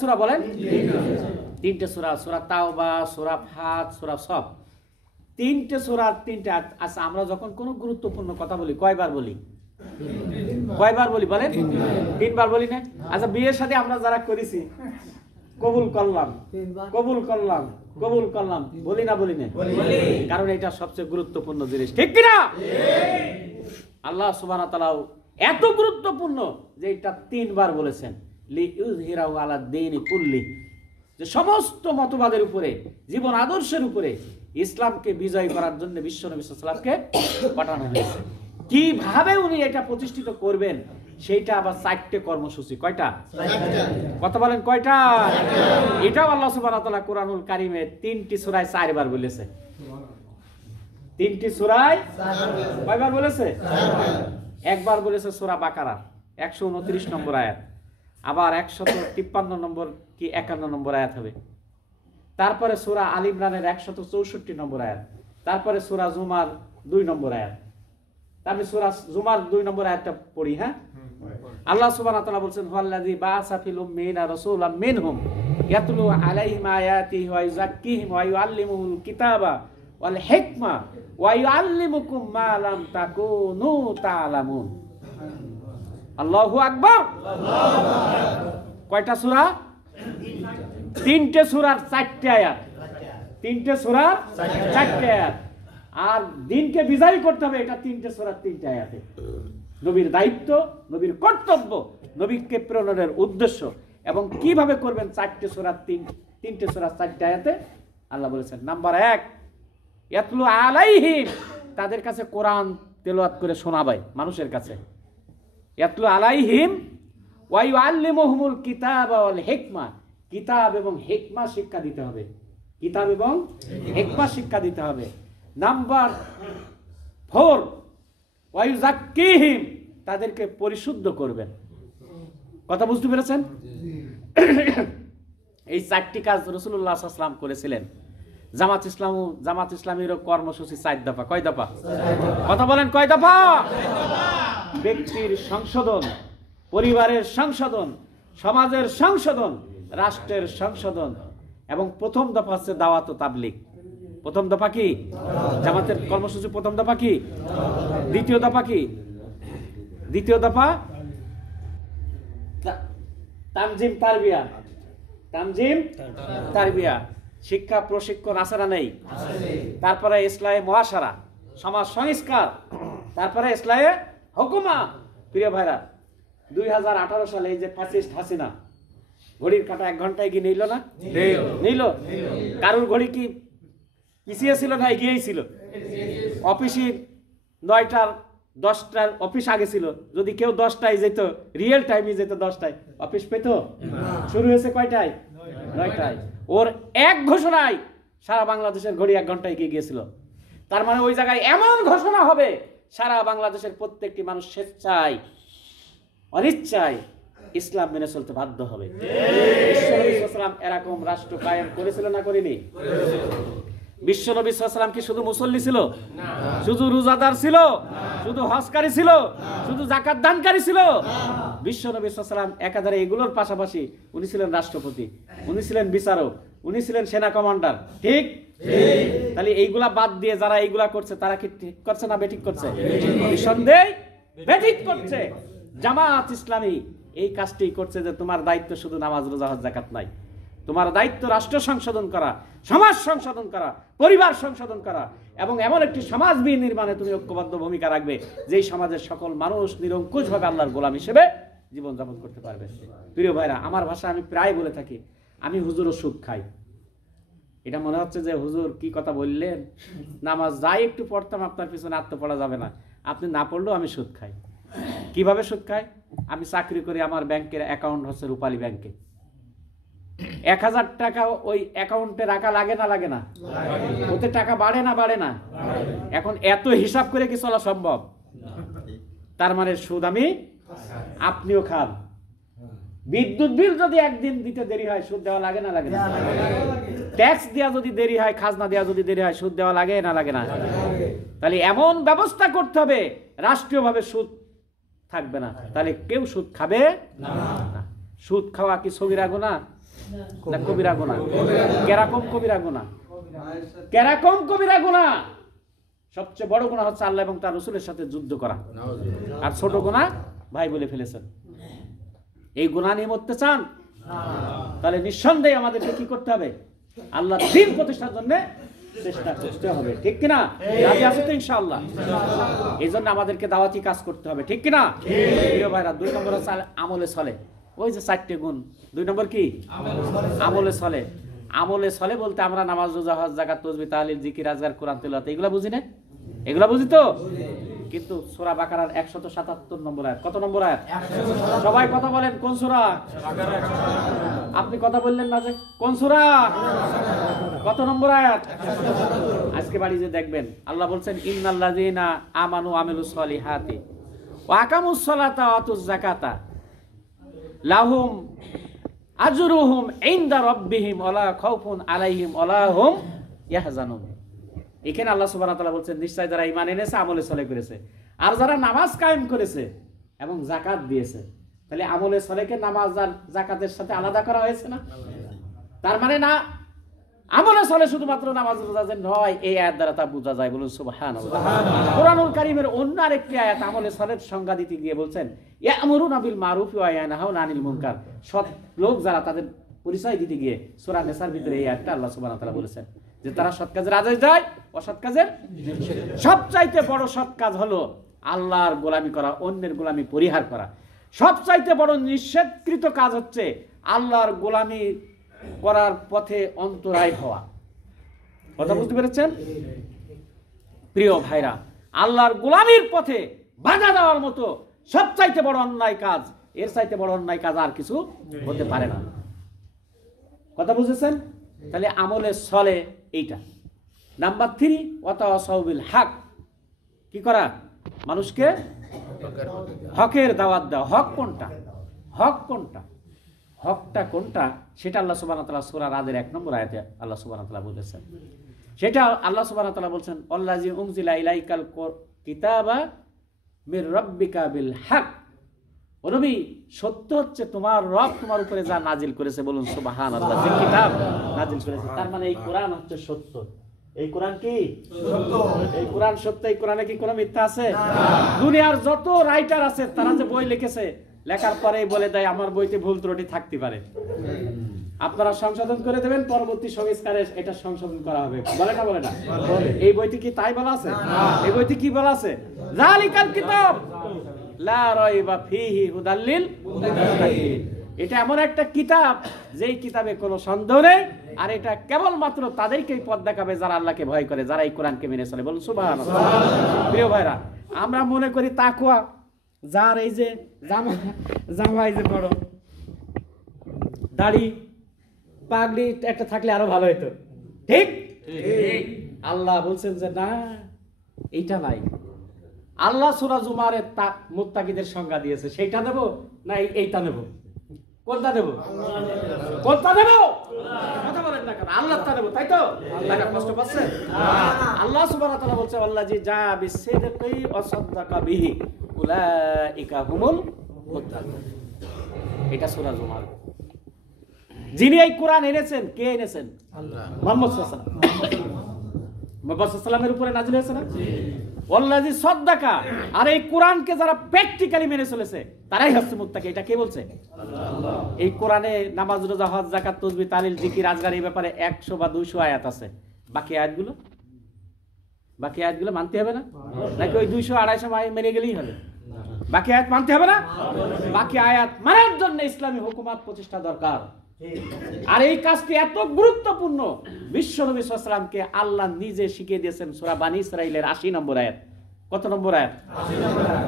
সূরা বলেন? তিনটে সূরা, সূরা তাওবা, সূরা ফাত, সূরা সফ। তিনটে সূরার তিনটে আয়াত। আচ্ছা, আমরা যখন কোনো গুরুত্বপূর্ণ কথা বলি কয়বার বলি? কয়বার বলি বলেন? তিনবার বলি না? আচ্ছা, বিয়ের সাথে আমরা যারা করেছি কবুল করলাম, কবুল করলাম, কবুল করলাম বলি না বলি না? কারণ এটা সবচেয়ে গুরুত্বপূর্ণ জিনিস, ঠিক কিনা? আল্লাহ সুবহানাহু ওয়া তাআলা এত গুরুত্বপূর্ণ যে এটা তিনবার বলেছেন, লিইউযহিরাহু আলা দ্বীনি কুল্লি, যে সমস্ত মতবাদের উপরে, জীবন আদর্শের উপরে ইসলামকে বিজয় করার জন্য বিশ্ব নবী সাল্লাল্লাহু আলাইহি ওয়াসাল্লামকে পাঠানো হয়েছে। কিভাবে উনি এটা প্রতিষ্ঠিত করবেন সেইটা আবার 4টে কর্মসূচি। কয়টা? কথা বলেন কয়টা? এটাও আল্লাহ সুবহানাহু ওয়া তাআলা কুরআনুল কারীমে 3টি সূরায় 4 বার বলেছে। 3টি সূরায় কয়বার বলেছে? একবার বলেছে সূরা বাকারা 129 নম্বর আয়াত, আবার 153 নম্বর কি 51 নম্বর আয়াত হবে। তারপরে সূরা আল ইমরানের 164 নম্বর আয়াত, তারপরে সূরা জুমার 2 নম্বর আয়াত। আমি সূরা জুমার 2 নম্বর আয়াতটা পড়ি। হ্যাঁ, আল্লাহ সুবহানাহু ওয়া তাআলা বলেন, হুয়াল্লাযী বাআসা ফিল উম্মিয়িনা রাসূলাম মিনহুম ইয়াতলু আলাইহিম আয়াতিহি ওয়া ইউযাক্কিহিম ওয়া ইউআল্লিমুহুল কিতাবা ওয়াল হিকমা ওয়া ইউআল্লিমুকুম মা লাম তাকুনু তা'লামুন। আল্লাহু আকবার। কয়টা সূরা? 3টে সূরার 4টে আয়াত। 3টে সূরার 4টে আয়াত। আর দিনকে বিজয় করতে হবে, এটা 3টে সূরার 3টে আয়াতে। নবীর দায়িত্ব, নবীর কর্তব্য, নবীকে প্রেরণের উদ্দেশ্য এবং কিভাবে করবেন 4টে সূরার 3টে সূরার 4টে আয়াতে আল্লাহ বলেছেন। নাম্বার 1, ইয়াতলু আলাইহিম, তাদের কাছে কোরআন তেলাওয়াত করে শোনাবে মানুষের কাছে। ইয়াতলু আলাইহিম ওয়া ইউআল্লিমুহুমুল কিতাবা ওয়াল হিকমা, কিতাব এবং হিকমা শিক্ষা দিতে হবে। কিতাব এবং হিকমা শিক্ষা দিতে হবে। নাম্বার 4, ওয়া ইউযাক্কিহিম, তাদেরকে পরিশুদ্ধ করবেন। কথা বুঝতে পেরেছেন? এই 4টি কাজ রাসূলুল্লাহ সাল্লাল্লাহু আলাইহি ওয়াসাল্লাম করেছিলেন। জামাত ইসলামীর কর্মসূচি 4 দফা। কয় দফা? কথা বলেন কয় দফা? ব্যক্তির সংশোধন, পরিবারের সংশোধন, সমাজের সংশোধন, রাষ্ট্রের সংশোধন এবং প্রথম দফা হচ্ছে দাওয়াত ও তাবলীগ। প্রথম দফা কি? জামাতের কর্মসূচি প্রথম দফা কি? দ্বিতীয় দফা কি? দ্বিতীয় দফা তানজিম তারবিয়া। তানজিম তারবিয়া, শিক্ষা প্রশিক্ষণ আছে না নেই? তারপরে ইসলাহে মুআশারা, সমাজ সংস্কার, তারপরে ইসলাহে হুকুমা। প্রিয় ভাইরা, 2018 সালে এই যে ফ্যাসিস্ট হাসিনা ঘড়ির কাঁটা 1 ঘন্টায় গিয়ে নিল না? নিল। কারুর ঘড়ি কি পিছিয়ে ছিল না এগিয়েই ছিল? অফিসে 9টার 10টার অফিস আগে ছিল। যদি কেউ 10টায় যেত, রিয়েল টাইমে যেত 10টায়, অফিস পেত? শুরু হয়েছে কয়টায়? 9টায়। ওর এক ঘোষণায় সারা বাংলাদেশের ঘড়ি 1 ঘন্টায় এগিয়ে গিয়েছিল। তার মানে ওই জায়গায় এমন ঘোষণা হবে সারা বাংলাদেশের প্রত্যেকটি মানুষ স্বেচ্ছায় অনিচ্ছায় ইসলাম মেনে চলতে বাধ্য হবে। বিশ্বনবী সাল্লাল্লাহু আলাইহি ওয়াসাল্লাম এরকম রাষ্ট্র কায়েম করেছিল না করেনি? বিশ্বনবী সাল্লাল্লাহু আলাইহি ওয়াসাল্লাম কি শুধু মুসল্লি ছিল? শুধু রোজাদার ছিল? শুধু হজকারী ছিল? শুধু যাকাত দানকারী ছিল? বিশ্বনবী সাল্লাল্লাহু আলাইহি ওয়াসাল্লাম একাধারে এগুলোর পাশাপাশি উনি ছিলেন রাষ্ট্রপতি, উনি ছিলেন বিচারক, উনি ছিলেন সেনা কমান্ডার। ঠিক? তাহলে এইগুলা বাদ দিয়ে যারা এইগুলা করছে তারা কি ঠিক করছে না বেঠিক করছে? নিঃসন্দেহে বেঠিক করছে। জামাত ইসলামী এই কাজটি করছে যে তোমার দায়িত্ব শুধু নামাজ, রোজা, হজ, যাকাত নাই। তোমার দায়িত্ব রাষ্ট্র সংশোধন করা, সমাজ সংশোধন করা, পরিবার সংশোধন করা এবং এমন একটি সমাজ নির্মাণে তুমি ঐক্যবদ্ধ ভূমিকা রাখবে যেই সমাজের সকল মানুষ নিরঙ্কুশভাবে আল্লাহর গোলাম হিসেবে জীবনযাপন করতে পারবে। প্রিয় ভাইরা, আমার ভাষা আমি প্রায় বলে থাকি, আমি হুজুরও সুদ খাই। এটা মনে হচ্ছে যে হুজুর কি কথা বললেন, নামাজ যাই একটু পড়তাম আপনার পিছনে আত্ম পড়া যাবে না, আপনি না পড়লেও আমি সুদ খাই। কিভাবে সুদ খাই? আমি চাকরি করি, আমার ব্যাংকের অ্যাকাউন্ট হচ্ছে রূপালী ব্যাংকে। 1000 টাকা ওই অ্যাকাউন্টে রাখা লাগে না লাগে না? ওতে টাকা বাড়ে না বাড়ে না? এখন এত হিসাব করে কি চলা সম্ভব? তার মানে সুদ আমি, আপনিও খান। বিদ্যুৎ বিল যদি একদিন দিতে দেরি হয় সুদ দেওয়া লাগে না লাগে না? ট্যাক্স দেওয়া যদি দেরি হয়, খাজনা দেওয়া যদি দেরি হয়, সুদ দেওয়া লাগে না লাগে না? তাহলে এমন ব্যবস্থা করতে হবে রাষ্ট্রীয়ভাবে সুদ থাকবে না, তাহলে কেউ সুদ খাবে না। সুদ খাওয়া কি সগীরা গুনাহ? না কবিরা গুনাহ? কেরকম কবিরা গুনাহ? কেরকম কবিরা গুনাহ? সবচেয়ে বড় গুনাহ হচ্ছে আল্লাহ এবং তার রাসূলের সাথে যুদ্ধ করা। আর ছোট গুনাহ ভাই বলে ফেলেছেন। এই গুনাহ নিয়ে মরতে চান? তাহলে নিঃসন্দেহে আমাদেরকে কি করতে হবে? আল্লাহর দ্বীন প্রতিষ্ঠার জন্য চেষ্টা করতে হবে, ঠিক কিনা? রাজি আছো তো ইনশাআল্লাহ? এই জন্য আমাদেরকে দাওয়াতি কাজ করতে হবে, ঠিক কিনা? প্রিয় ভাইরা, 2 নম্বর হচ্ছে আমলে চলে। ওই যে 4টে গুণ, 2 নম্বর কি? আমলে চলে। আমলে চলে বলতে আমরা নামাজ, রোজা, হজ, যাকাত, তাসবিহ, তাহলিল, জিকির, আজকার, কোরআন তেলাওয়াত এগুলা বুঝি না? এগুলা বুঝি তো? কিন্তু সূরা বাকারার 177 নম্বর আয়াত। কত নম্বর আয়াত? সবাই কথা বলেন, কোন সূরা? আপনি কথা বললেন না যে কোন সূরা? কত নম্বর আয়াত? আজকে বাড়ি যে দেখবেন আল্লাহ বলছেন ইন্নাল্লাযীনা আমানু আমিলুস সলিহাতি ওয়া আকামুস সালাতা ওয়া আতুজ যাকাতা লাহুম আজরুহুম ইনদা রাব্বিহিম ওয়ালা খাউফুন আলাইহিম ওয়ালা হুম ইয়াহজানুন। এখানে আল্লাহ সুবহানাহু ওয়া তাআলা বলছেন নিশ্চয় যারা ঈমান এনেছে, আমলে সলে করেছে, আর যারা নামাজ কায়েম করেছে এবং যাকাত দিয়েছে। তাহলে আমলে সলেকে নামাজ আর যাকাতের সাথে আলাদা করা হয়েছে না? তার মানে না আমলে চলে শুধুমাত্র নামাজ রোজা যে নয়, এই আয়াত দ্বারা তা বোঝা যায়। বলুন সুবহানাল্লাহ। কোরআনুল কারীমের অন্য আরেকটি আয়াত আমলে সলের সংজ্ঞা দিতে গিয়ে বলছেন ইয়া'মুরুনা বিল মারুফি ওয়া ইয়ানহাউনা আনিল মুনকার। সৎ লোক যারা, তাদের পরিচয় দিতে গিয়ে সূরা নিসার ভিতরে এই আয়াতটা আল্লাহ সুবহানাহু ওয়া তাআলা বলেছেন যে তারা সৎ কাজের আদেশ দেয়, অসৎ কাজের নিষেধ। সবচাইতে বড় সৎ কাজ হলো আল্লাহর গোলামি করা, অন্যের গোলামি পরিহার করা। সবচাইতে বড় নিষেধকৃত কাজ হচ্ছে আল্লাহর গোলামি করার পথে অন্তরায় হওয়া। কথা বুঝতে পেরেছেন? প্রিয় ভাইরা, আল্লাহর গোলামির পথে বাধা দেওয়ার মতো সবচাইতে বড় অন্যায় কাজ, এর চাইতে বড় অন্যায় কাজ আর কিছু হতে পারে না। কথা বুঝেছেন? তাহলে আমলে চলে এইটা। নাম্বার 3 ওয়াতাওয়াসাউ বিল হক। কি করা? মানুষকে হকের দাওয়াত দেওয়া। হক কোনটা? হক কোনটা? হকটা কোনটা সেটা আল্লাহ সুবহানাহু ওয়া তাআলা সূরা রাদের 1 নম্বর আয়াতে আল্লাহ সুবহানাহু ওয়া তাআলা বলেছেন। সেটা আল্লাহ সুবহানাহু ওয়া তাআলা বলেন আল্লাযী উনজিলা ইলাইকাল কিতাবা মির রাব্বিকা বিল হক। ও নবী, সত্য হচ্ছে তোমার রব তোমার উপরে যা নাজিল করেছে। বলুন সুবহানাল্লাহ। যে কিতাব নাজিল করেছে, তার মানে এই কোরআন হচ্ছে সত্য। এই কোরআন কি সত্য? এই কোরআন সত্য। এই কোরআনে কি কোনো মিথ্যা আছে? দুনিয়ার যত রাইটার আছে তারা যে বই লিখেছে, লেখার পরেই বলে দেয় আমার বইতে ভুল ত্রুটি থাকতে পারে, আপনারা সংশোধন করে দেবেন, পরবর্তী সংস্কারে এটা সংশোধন করা হবে। বলে না? বলে না? এই বইতে কি তাই বলা আছে? এই বইতে কি বলা আছে? যালিকাল কিতাব লা রাইবা ফীহি হুদাল লিল মুত্তাকিন। এটা এমন একটা কিতাব যেই কিতাবে কোনো সন্দেহ নেই, আর এটা কেবলমাত্র তাদেরকেই পথ দেখাবে যারা আল্লাহকে ভয় করে, যারা এই কোরআনকে মেনে চলে। বলুন সুবহানাল্লাহ। প্রিয় ভাইরা, আমরা মনে করি তাকওয়া যার এই যে জামাই যে বড় দাড়ি পাগড়ি একটা থাকলে আরো ভালো হতো, ঠিক? আল্লাহ বলছেন যে না, এইটা নাই। আল্লাহ সূরা জুমারে মুত্তাকিদের সংজ্ঞা দিয়েছে, সেইটা দেব না এইটা নেব? কোনটা দেব? কোনটা দেব? কথা বলেন না কেন? আল্লাহটা নেব, তাই তো? তারা কষ্ট পাচ্ছে? আল্লাহ সুবহানাহু ওয়া তাআলা বলছে আল্লাযী জা বিসসিদকি ওয়া সাদ্দাকা বিহি উলাইকা হুমুল মুত্তাকুন। এটা সূরা জুমার। যিনি এই কোরআন এনেছেন, কে এনেছেন? আল্লাহ। মুহাম্মদ সাল্লাল্লাহু আলাইহি ওয়াসাল্লাম। মুহাম্মদ সাল্লাল্লাহু আলাইহি ওয়াসাল্লামের উপরে নাযিল হয়েছে না? ওয়াল্লাযী সাদ্দাকা। আর এই কোরআনকে যারা প্র্যাকটিক্যালি মেনে চলেছে তারাই হচ্ছে মুত্তাকি। এটা কে বলছে? আল্লাহ। এই কোরআনে নামাজ, রোজা, হজ, যাকাত, তাসবিহ, তাহলিল, জিকির, আজকার এই ব্যাপারে 100 বা 200 আয়াত আছে। বাকি আয়াতগুলো মানতে হবে না? নাকি ওই 200-250 আয়াত মেনে গেলেই হবে? বাকি আয়াত মানতে হবে না? বাকি আয়াত মানার জন্য ইসলামী হুকুমত প্রতিষ্ঠা দরকার। আর এই কাজটি এত গুরুত্বপূর্ণ, বিশ্ব নবী সাল্লাল্লাহু আলাইহি ওয়াসাল্লামকে আল্লাহ নিজে শিখিয়ে দিয়েছেন সূরা বানী ইসরাঈলের 80 নম্বর আয়াত। কত নম্বর আয়াত? 80 নম্বর আয়াত।